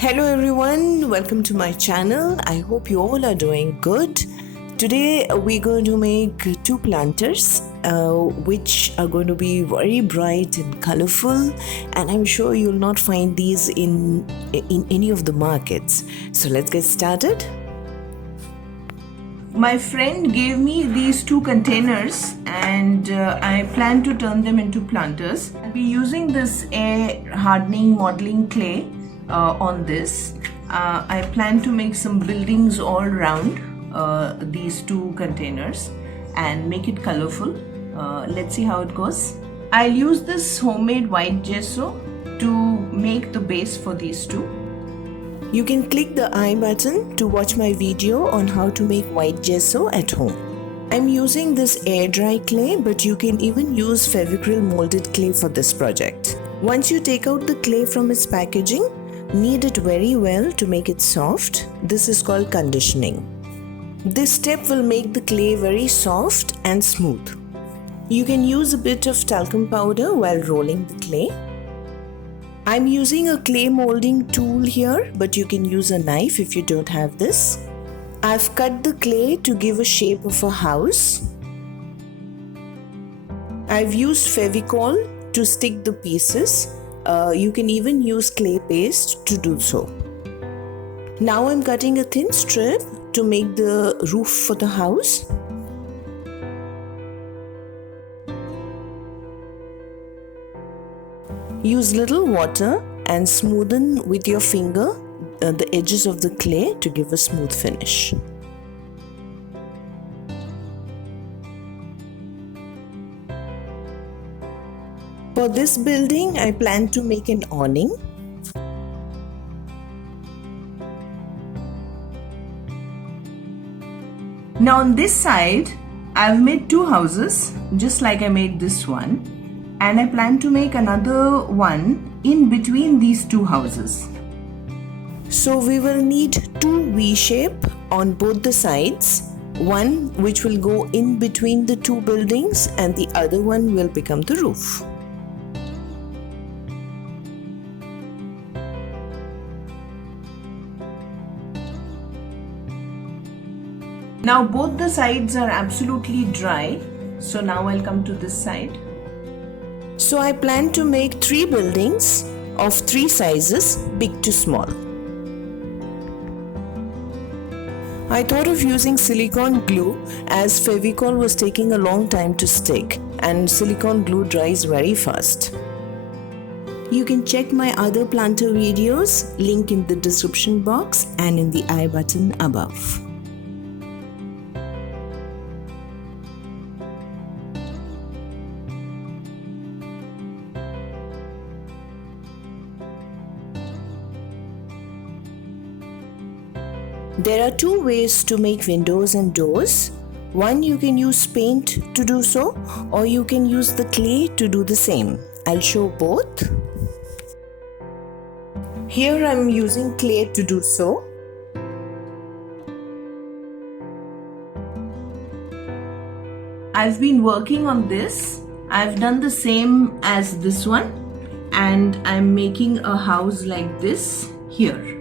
Hello everyone, welcome to my channel. I hope you all are doing good. Today we're going to make two planters which are going to be very bright and colorful, and I'm sure you'll not find these in any of the markets. So let's get started. My friend gave me these two containers and I plan to turn them into planters. I'll be using this air hardening modeling clay on this. I plan to make some buildings all around these two containers and make it colorful. Let's see how it goes. I'll use this homemade white gesso to make the base for these two. You can click the I button to watch my video on how to make white gesso at home. I'm using this air dry clay, but you can even use Fevicryl molded clay for this project. Once you take out the clay from its packaging, knead it very well to make it soft. This is called conditioning. This step will make the clay very soft and smooth. You can use a bit of talcum powder while rolling the clay. I'm using a clay molding tool here, but you can use a knife if you don't have this. I've cut the clay to give a shape of a house. I've used Fevicol to stick the pieces. You can even use clay paste to do so. Now I'm cutting a thin strip to make the roof for the house. Use little water and smoothen with your finger the edges of the clay to give a smooth finish. For this building, I plan to make an awning. Now on this side, I've made two houses, just like I made this one, and I plan to make another one in between these two houses. So we will need two V-shape on both the sides, one which will go in between the two buildings and the other one will become the roof. Now both the sides are absolutely dry, so now I'll come to this side. So I plan to make three buildings of three sizes, big to small. I thought of using silicone glue as Fevicol was taking a long time to stick, and silicone glue dries very fast. You can check my other planter videos, link in the description box and in the I button above. There are two ways to make windows and doors. One, you can use paint to do so, or you can use the clay to do the same. I'll show both. Here I'm using clay to do so. I've been working on this. I've done the same as this one, and I'm making a house like this here.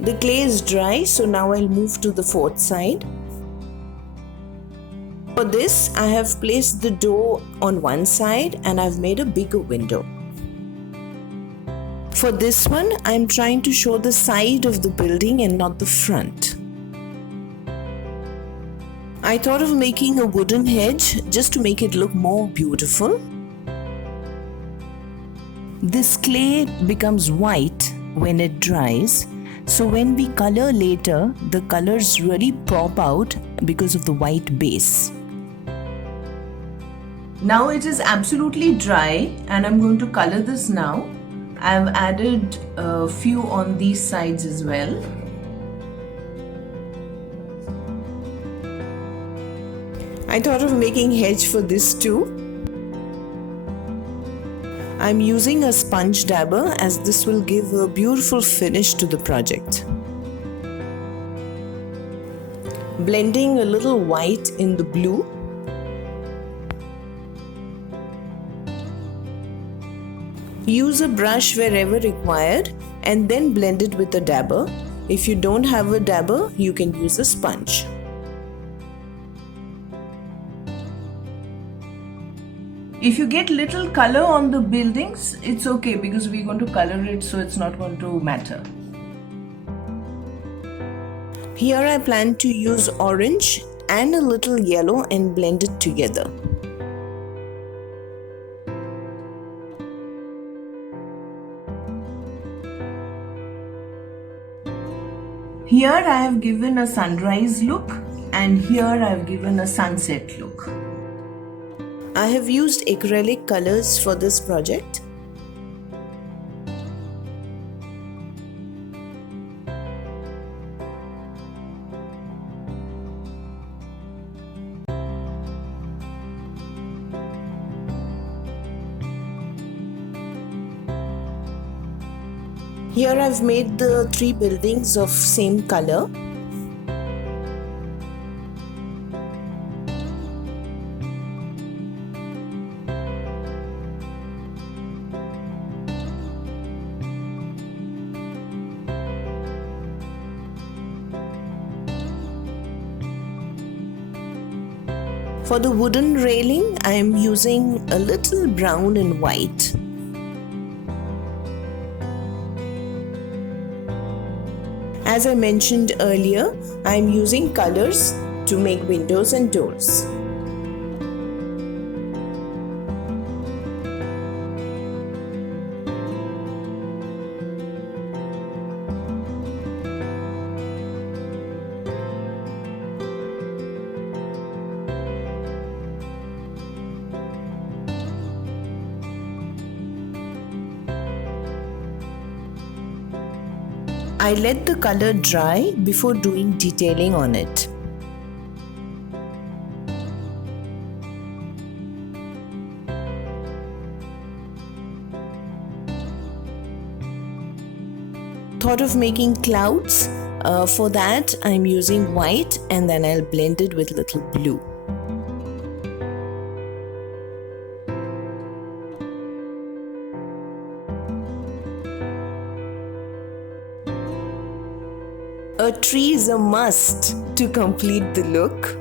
The clay is dry, so now I'll move to the fourth side. For this, I have placed the door on one side and I've made a bigger window. For this one, I'm trying to show the side of the building and not the front. I thought of making a wooden hedge just to make it look more beautiful. This clay becomes white when it dries. So when we color later, the colors really pop out because of the white base. Now it is absolutely dry and I'm going to color this now. I've added a few on these sides as well. I thought of making hedge for this too. I'm using a sponge dabber as this will give a beautiful finish to the project. Blending a little white in the blue. Use a brush wherever required and then blend it with a dabber. If you don't have a dabber, you can use a sponge. If you get little color on the buildings, it's okay because we're going to color it, so it's not going to matter. Here I plan to use orange and a little yellow and blend it together. Here I have given a sunrise look and here I have given a sunset look. I have used acrylic colors for this project. Here I've made the 3 buildings of same color. For the wooden railing, I am using a little brown and white. As I mentioned earlier, I am using colors to make windows and doors. I let the color dry before doing detailing on it. Thought of making clouds. For that, I'm using white and then I'll blend it with little blue. A tree is a must to complete the look.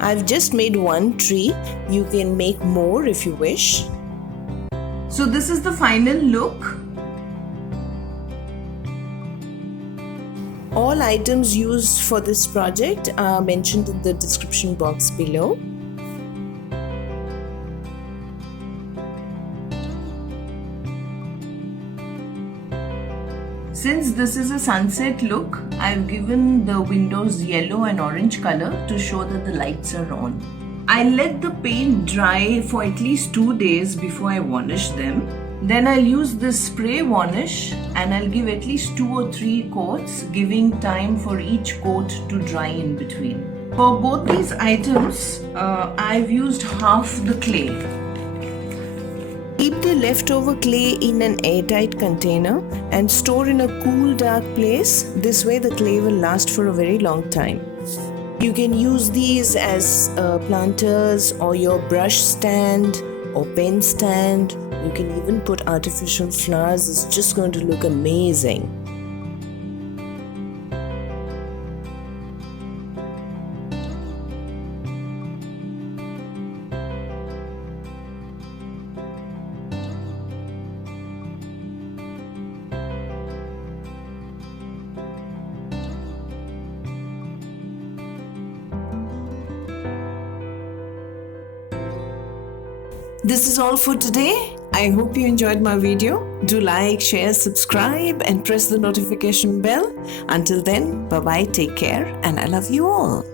I've just made one tree. You can make more if you wish. So this is the final look. All items used for this project are mentioned in the description box below. Since this is a sunset look, I've given the windows yellow and orange color to show that the lights are on. I let the paint dry for at least 2 days before I varnish them. Then I'll use this spray varnish and I'll give at least 2 or 3 coats, giving time for each coat to dry in between. For both these items, I've used half the clay. Keep the leftover clay in an airtight container and store in a cool, dark place. This way the clay will last for a very long time. You can use these as planters or your brush stand or pen stand. You can even put artificial flowers. It's just going to look amazing. This is all for today. I hope you enjoyed my video. Do like, share, subscribe and press the notification bell. Until then, bye-bye, take care and I love you all.